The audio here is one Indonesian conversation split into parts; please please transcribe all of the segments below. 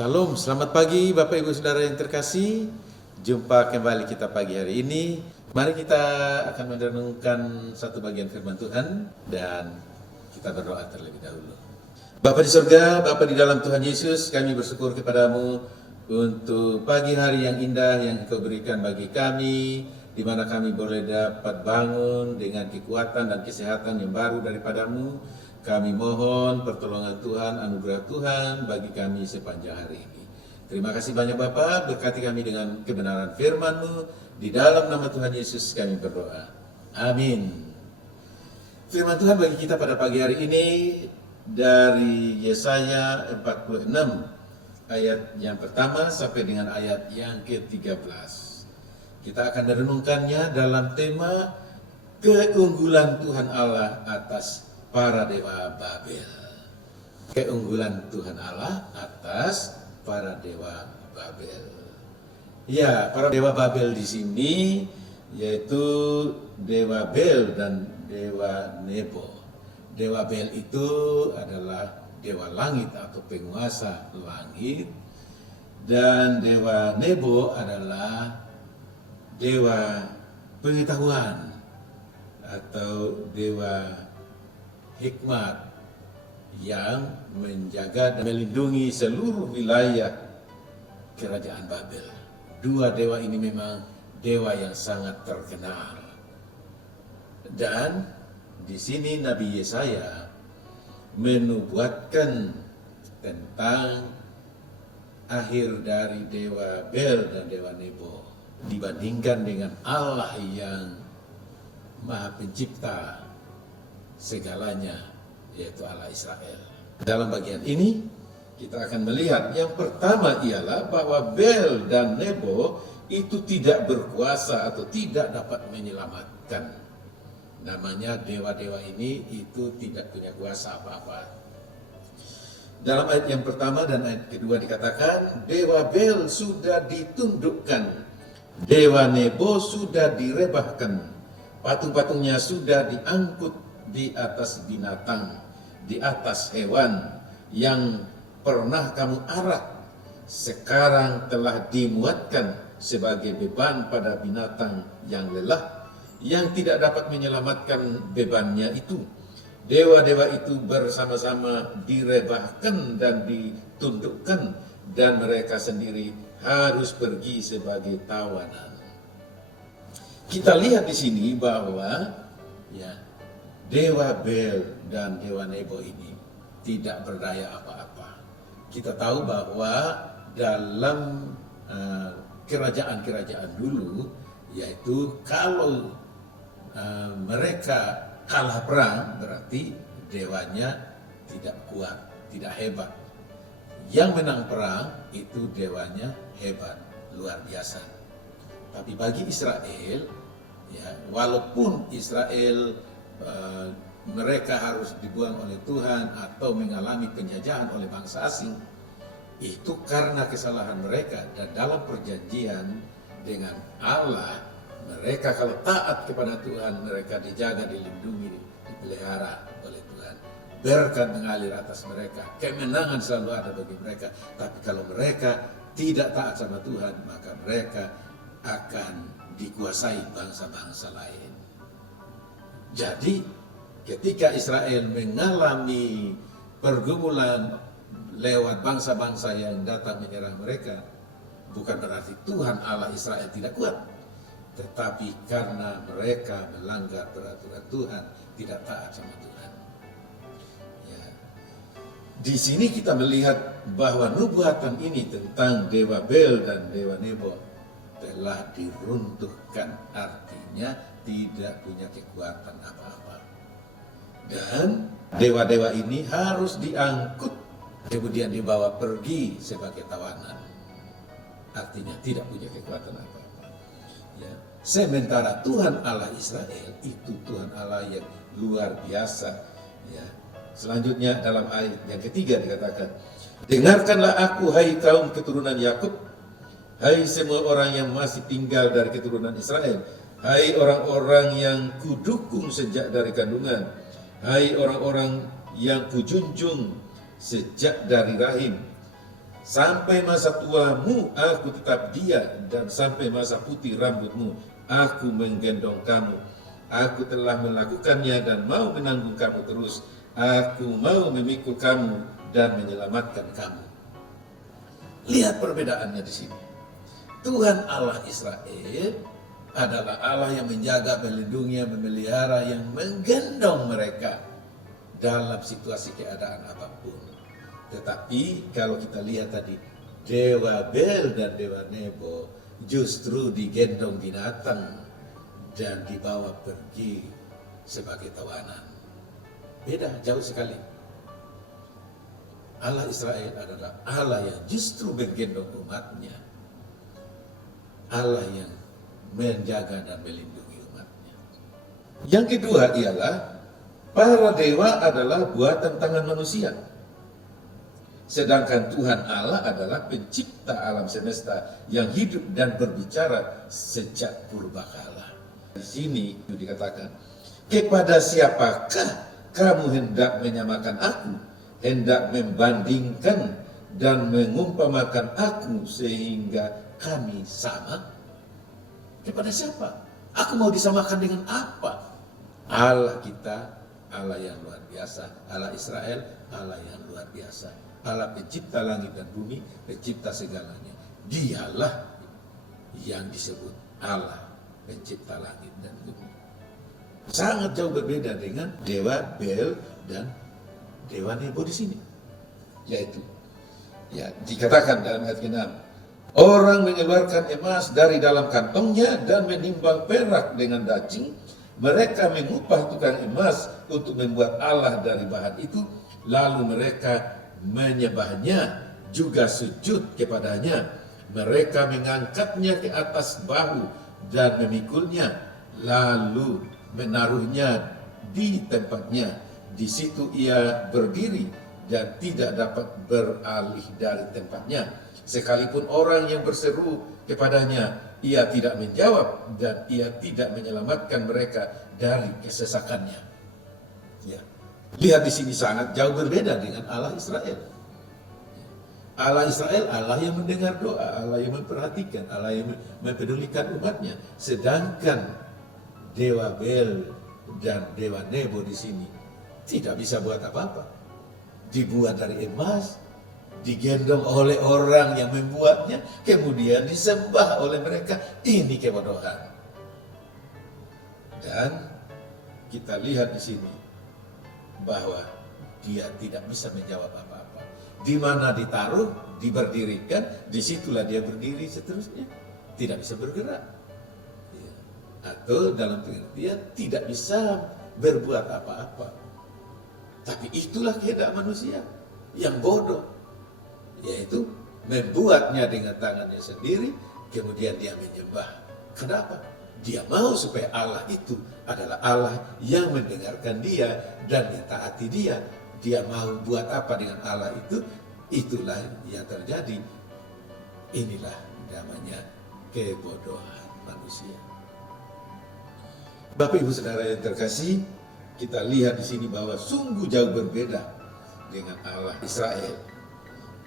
Shalom, selamat pagi Bapak Ibu Saudara yang terkasih. Jumpa kembali kita pagi hari ini. Mari kita akan merenungkan satu bagian firman Tuhan dan kita berdoa terlebih dahulu. Bapa di surga, Bapa di dalam Tuhan Yesus, kami bersyukur kepadamu untuk pagi hari yang indah yang Engkau berikan bagi kami, di mana kami boleh dapat bangun dengan kekuatan dan kesehatan yang baru daripadamu. Kami mohon pertolongan Tuhan, anugerah Tuhan bagi kami sepanjang hari ini. Terima kasih banyak Bapa, berkati kami dengan kebenaran firman-Mu. Di dalam nama Tuhan Yesus kami berdoa. Amin. Firman Tuhan bagi kita pada pagi hari ini dari Yesaya 46 ayat yang pertama sampai dengan ayat yang ke-13. Kita akan merenungkannya dalam tema keunggulan Tuhan Allah atas para dewa Babel. Keunggulan Tuhan Allah atas para dewa Babel. Ya, para dewa Babel di sini yaitu dewa Bel dan dewa Nebo. Dewa Bel itu adalah dewa langit atau penguasa langit, dan dewa Nebo adalah dewa pengetahuan atau dewa hikmat yang menjaga dan melindungi seluruh wilayah kerajaan Babel. Dua dewa ini memang dewa yang sangat terkenal. Dan di sini Nabi Yesaya menubuatkan tentang akhir dari dewa Bel dan dewa Nebo dibandingkan dengan Allah yang Maha Pencipta segalanya, yaitu Allah Israel. Dalam bagian ini kita akan melihat yang pertama ialah bahwa Bel dan Nebo itu tidak berkuasa atau tidak dapat menyelamatkan. Namanya dewa-dewa ini itu tidak punya kuasa apa-apa. Dalam ayat yang pertama dan ayat kedua dikatakan dewa Bel sudah ditundukkan, dewa Nebo sudah direbahkan, patung-patungnya sudah diangkut di atas binatang, di atas hewan yang pernah kamu arak, sekarang telah dimuatkan sebagai beban pada binatang yang lelah, yang tidak dapat menyelamatkan bebannya itu. Dewa-dewa itu bersama-sama direbahkan dan ditundukkan, dan mereka sendiri harus pergi sebagai tawanan. Kita lihat di sini bahwa dewa Bel dan dewa Nebo ini tidak berdaya apa-apa. Kita tahu bahwa dalam kerajaan-kerajaan dulu, yaitu kalau mereka kalah perang, berarti dewanya tidak kuat, tidak hebat. Yang menang perang itu dewanya hebat, luar biasa. Tapi bagi Israel, walaupun Israel mereka harus dibuang oleh Tuhan atau mengalami penjajahan oleh bangsa asing, itu karena kesalahan mereka. Dan dalam perjanjian dengan Allah, mereka kalau taat kepada Tuhan, mereka dijaga, dilindungi, dipelihara oleh Tuhan. Berkat mengalir atas mereka, kemenangan selalu ada bagi mereka. Tapi kalau mereka tidak taat sama Tuhan, maka mereka akan dikuasai bangsa-bangsa lain. Jadi ketika Israel mengalami pergumulan lewat bangsa-bangsa yang datang menyerang mereka, bukan berarti Tuhan Allah Israel tidak kuat, tetapi karena mereka melanggar peraturan Tuhan, tidak taat sama Tuhan. Di sini kita melihat bahwa nubuatan ini tentang dewa Bel dan dewa Nebo telah diruntuhkan, artinya tidak punya kekuatan apa-apa. Dan dewa-dewa ini harus diangkut, kemudian dibawa pergi sebagai tawanan. Artinya tidak punya kekuatan apa-apa. Sementara Tuhan Allah Israel itu Tuhan Allah yang luar biasa. Selanjutnya dalam ayat yang ketiga dikatakan, dengarkanlah aku hai kaum keturunan Yakub, hai semua orang yang masih tinggal dari keturunan Israel, hai orang-orang yang kudukung sejak dari kandungan, hai orang-orang yang kujunjung sejak dari rahim. Sampai masa tuamu aku tetap dia, dan sampai masa putih rambutmu aku menggendong kamu. Aku telah melakukannya dan mau menanggung kamu terus. Aku mau memikul kamu dan menyelamatkan kamu. Lihat perbedaannya di sini. Tuhan Allah Israel adalah Allah yang menjaga, melindungi, memelihara, yang menggendong mereka dalam situasi keadaan apapun. Tetapi kalau kita lihat tadi, Dewa Bel dan Dewa Nebo justru digendong binatang dan dibawa pergi sebagai tawanan. Beda jauh sekali. Allah Israel adalah Allah yang justru menggendong umatnya. Allah yang menjaga dan melindungi umatnya. Yang kedua ialah para dewa adalah buatan tangan manusia. Sedangkan Tuhan Allah adalah pencipta alam semesta yang hidup dan berbicara sejak purbakala. Di sini dikatakan, kepada siapakah kamu hendak menyamakan aku, hendak membandingkan dan mengumpamakan aku sehingga kami sama? Kepada siapa? Aku mau disamakan dengan apa? Allah kita, Allah yang luar biasa. Allah Israel, Allah yang luar biasa. Allah pencipta langit dan bumi, pencipta segalanya. Dialah yang disebut Allah pencipta langit dan bumi. Sangat jauh berbeda dengan Dewa Bel dan Dewa Nebo di sini. Yaitu, ya dikatakan dalam ayat ke-6, orang mengeluarkan emas dari dalam kantongnya dan menimbang perak dengan daging. Mereka mengupah tukang emas untuk membuat Allah dari bahan itu, lalu mereka menyembahnya, juga sujud kepadanya. Mereka mengangkatnya ke atas bahu dan memikulnya, lalu menaruhnya di tempatnya. Di situ ia berdiri dan tidak dapat beralih dari tempatnya. Sekalipun orang yang berseru kepadanya, ia tidak menjawab dan ia tidak menyelamatkan mereka dari kesesakannya. Ya. Lihat di sini sangat jauh berbeda dengan Allah Israel. Allah Israel, Allah yang mendengar doa, Allah yang memperhatikan, Allah yang mempedulikan umatnya. Sedangkan Dewa Bel dan Dewa Nebo di sini tidak bisa buat apa-apa. Dibuat dari emas, digendong oleh orang yang membuatnya, kemudian disembah oleh mereka. Ini kebodohan. Dan kita lihat di sini bahwa dia tidak bisa menjawab apa-apa. Di mana ditaruh, diberdirikan, disitulah dia berdiri seterusnya. Tidak bisa bergerak. Ya. Atau dalam pengertian tidak bisa berbuat apa-apa. Tapi itulah kehendak manusia yang bodoh. Yaitu membuatnya dengan tangannya sendiri, kemudian dia menyembah. Kenapa? Dia mau supaya Allah itu adalah Allah yang mendengarkan dia dan mentaati dia. Dia mau buat apa dengan Allah itu, itulah yang terjadi. Inilah namanya kebodohan manusia. Bapak Ibu Saudara yang terkasih, kita lihat di sini bahwa sungguh jauh berbeda dengan Allah Israel.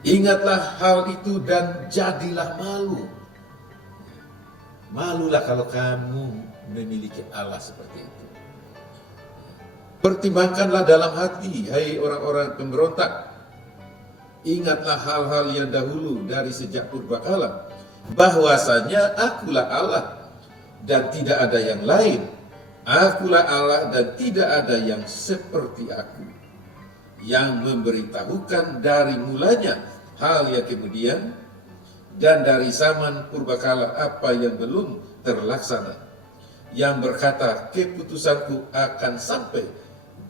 Ingatlah hal itu dan jadilah malu. Malulah kalau kamu memiliki Allah seperti itu. Pertimbangkanlah dalam hati, hai orang-orang pemberontak. Ingatlah hal-hal yang dahulu dari sejak purbakala, bahwasanya akulah Allah dan tidak ada yang lain. Akulah Allah dan tidak ada yang seperti aku, yang memberitahukan dari mulanya hal yang kemudian dan dari zaman purbakala apa yang belum terlaksana, yang berkata keputusanku akan sampai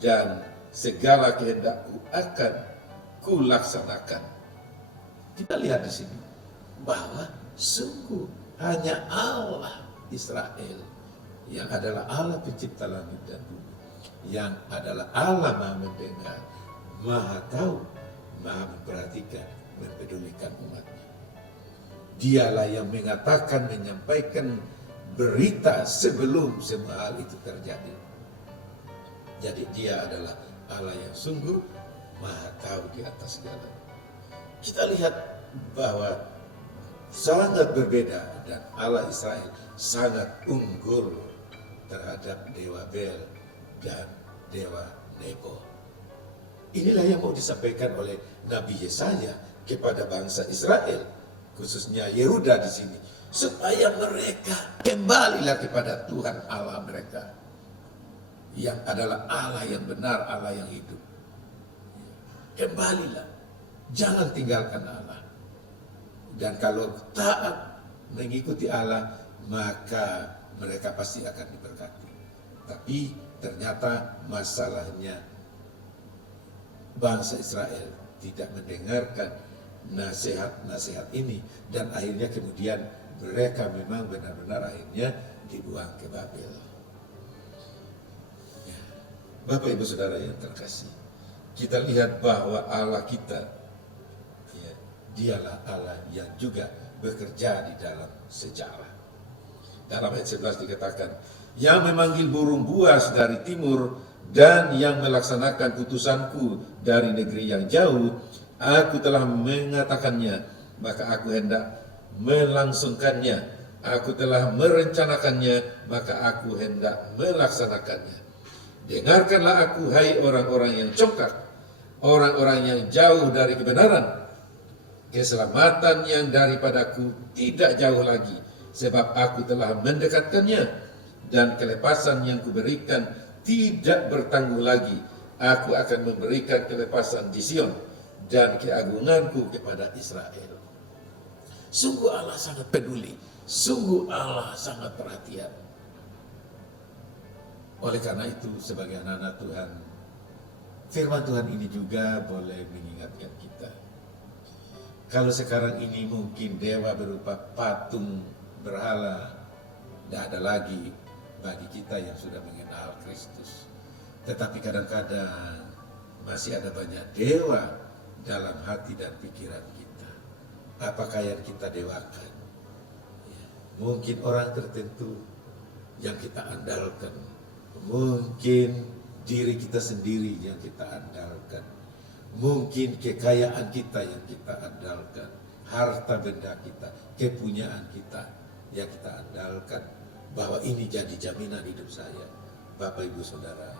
dan segala kehendakku akan kulaksanakan. Kita lihat di sini bahwa sungguh hanya Allah Israel yang adalah Allah pencipta langit dan bumi, yang adalah Allah Maha mendengar, Maha tahu, Maha memperhatikan, mempedulikan umatnya. Dialah yang mengatakan, menyampaikan berita sebelum semua hal itu terjadi. Jadi dia adalah Allah yang sungguh Maha tahu di atas segalanya. Kita lihat bahwa sangat berbeda dan Allah Israel sangat unggul terhadap dewa Bel dan dewa Nebo. Inilah yang mau disampaikan oleh Nabi Yesaya kepada bangsa Israel, khususnya Yehuda di sini, supaya mereka kembalilah kepada Tuhan Allah mereka, yang adalah Allah yang benar, Allah yang hidup. Kembalilah, jangan tinggalkan Allah. Dan kalau taat mengikuti Allah, maka mereka pasti akan diberkati. Tapi ternyata masalahnya bangsa Israel tidak mendengarkan nasihat-nasihat ini, dan akhirnya kemudian mereka memang benar-benar akhirnya dibuang ke Babel. Ya. Bapak Ibu Saudara yang terkasih, kita lihat bahwa Allah kita, ya, dialah Allah yang juga bekerja di dalam sejarah. Dalam ayat 11 dikatakan, yang memanggil burung buas dari timur dan yang melaksanakan utusanku dari negeri yang jauh, aku telah mengatakannya, maka aku hendak melangsungkannya. Aku telah merencanakannya, maka aku hendak melaksanakannya. Dengarkanlah aku, hai orang-orang yang congkak, orang-orang yang jauh dari kebenaran. Keselamatan yang daripadaku tidak jauh lagi, sebab aku telah mendekatkannya, dan kelepasan yang kuberikan tidak bertangguh lagi. Aku akan memberikan kelepasan di Sion dan keagunganku kepada Israel. Sungguh Allah sangat peduli, sungguh Allah sangat perhatian. Oleh karena itu, sebagai anak-anak Tuhan, firman Tuhan ini juga boleh mengingatkan kita. Kalau sekarang ini mungkin dewa berupa patung berhala tidak ada lagi bagi kita yang sudah mengenal Kristus. Tetapi kadang-kadang masih ada banyak dewa dalam hati dan pikiran kita. Apakah yang kita dewakan? Ya, mungkin orang tertentu yang kita andalkan. Mungkin diri kita sendiri yang kita andalkan. Mungkin kekayaan kita yang kita andalkan. Harta benda kita, kepunyaan kita yang kita andalkan. Bahwa ini jadi jaminan hidup saya. Bapak Ibu Saudara,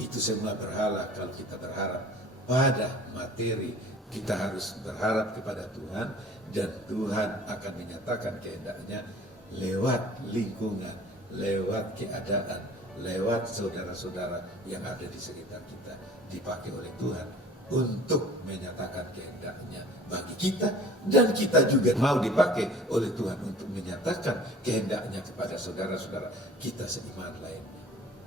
itu semua berhala. Kalau kita berharap pada materi, kita harus berharap kepada Tuhan, dan Tuhan akan menyatakan kehendaknya lewat lingkungan, lewat keadaan, lewat saudara-saudara yang ada di sekitar kita, dipakai oleh Tuhan untuk menyatakan kehendaknya bagi kita, dan kita juga mau dipakai oleh Tuhan untuk menyatakan kehendaknya kepada saudara-saudara kita seiman lainnya.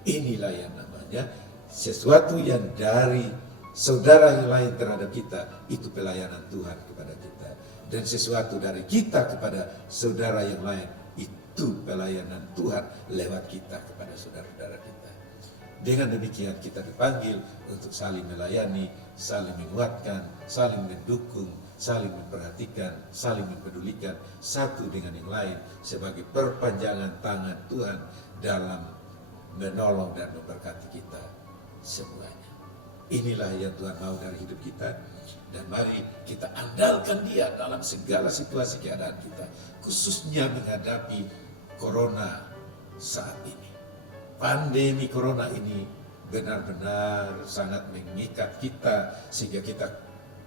Inilah yang namanya sesuatu yang dari saudara yang lain terhadap kita, itu pelayanan Tuhan kepada kita. Dan sesuatu dari kita kepada saudara yang lain, itu pelayanan Tuhan lewat kita kepada saudara-saudara kita. Dengan demikian kita dipanggil untuk saling melayani, saling menguatkan, saling mendukung, saling memperhatikan, saling mempedulikan satu dengan yang lain sebagai perpanjangan tangan Tuhan dalam menolong dan memberkati kita semuanya. Inilah yang Tuhan mau dari hidup kita, dan mari kita andalkan Dia dalam segala situasi keadaan kita, khususnya menghadapi corona saat ini. Pandemi corona ini benar-benar sangat mengikat kita sehingga kita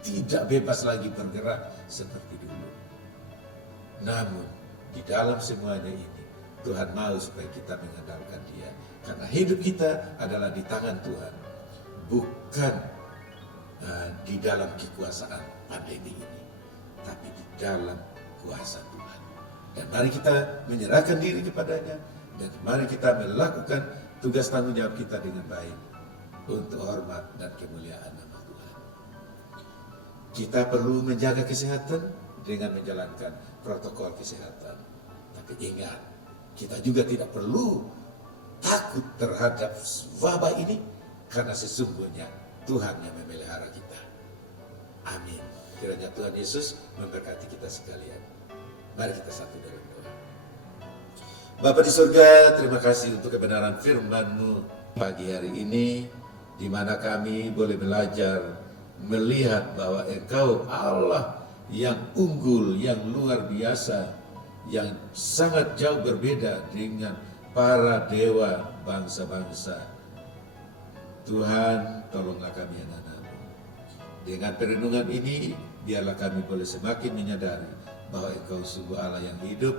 tidak bebas lagi bergerak seperti dulu. Namun di dalam semuanya ini Tuhan mau supaya kita mengandalkan Dia, karena hidup kita adalah di tangan Tuhan, bukan di dalam kekuasaan pandemi ini, tapi di dalam kuasa Tuhan. Dan mari kita menyerahkan diri kepadanya, dan mari kita melakukan tugas tanggung jawab kita dengan baik untuk hormat dan kemuliaan nama Tuhan. Kita perlu menjaga kesehatan dengan menjalankan protokol kesehatan. Tapi ingat, kita juga tidak perlu takut terhadap wabah ini, karena sesungguhnya Tuhan yang memelihara kita. Amin. Kiranya Tuhan Yesus memberkati kita sekalian. Mari kita satu dalam doa. Bapa di surga, terima kasih untuk kebenaran firman-Mu pagi hari ini, di mana kami boleh belajar melihat bahwa Engkau Allah yang unggul, yang luar biasa, yang sangat jauh berbeda dengan para dewa bangsa-bangsa. Tuhan, tolonglah kami anak-anak-Mu. Dengan perenungan ini, biarlah kami boleh semakin menyadari bahwa Engkau sungguh Allah yang hidup.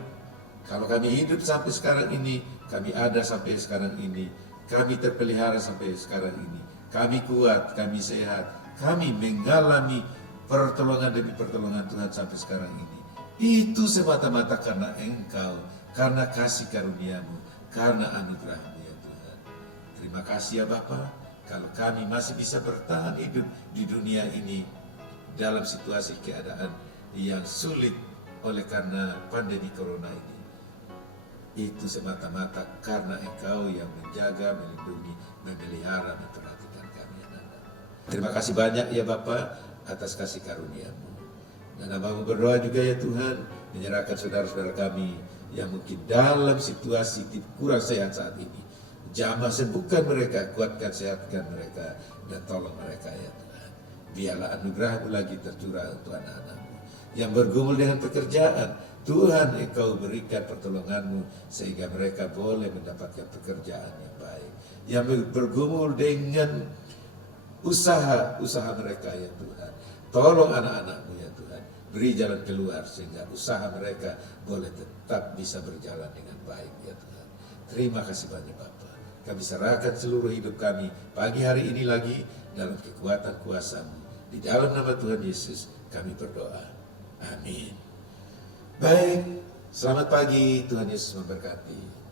Kalau kami hidup sampai sekarang ini, kami ada sampai sekarang ini, kami terpelihara sampai sekarang ini, kami kuat, kami sehat, kami mengalami pertolongan demi pertolongan Tuhan sampai sekarang ini. Itu semata-mata karena Engkau, karena kasih karunia-Mu, karena anugerah-Mu ya Tuhan. Terima kasih ya Bapa, kalau kami masih bisa bertahan hidup di dunia ini dalam situasi keadaan yang sulit oleh karena pandemi corona ini. Itu semata-mata karena Engkau yang menjaga, melindungi, memelihara, memperhatikan kami anak-anak. Terima kasih banyak ya Bapa atas kasih karunia-Mu. Dan Hamba-Mu berdoa juga ya Tuhan, menyerahkan saudara-saudara kami yang mungkin dalam situasi kurang sehat saat ini. Jamah sembuhkan mereka, kuatkan, sehatkan mereka, dan tolong mereka ya Tuhan. Biarlah anugerah-Mu lagi tercurah untuk anak-anak-Mu yang bergumul dengan pekerjaan. Tuhan, Engkau berikan pertolongan-Mu sehingga mereka boleh mendapatkan pekerjaan yang baik. Yang bergumul dengan usaha mereka ya Tuhan. Tolong anak-anak-Mu ya Tuhan. Beri jalan keluar sehingga usaha mereka boleh tetap bisa berjalan dengan baik ya Tuhan. Terima kasih banyak Bapa. Kami serahkan seluruh hidup kami pagi hari ini lagi dalam kekuatan kuasa-Mu. Di dalam nama Tuhan Yesus kami berdoa. Amin. Baik, selamat pagi, Tuhan Yesus memberkati.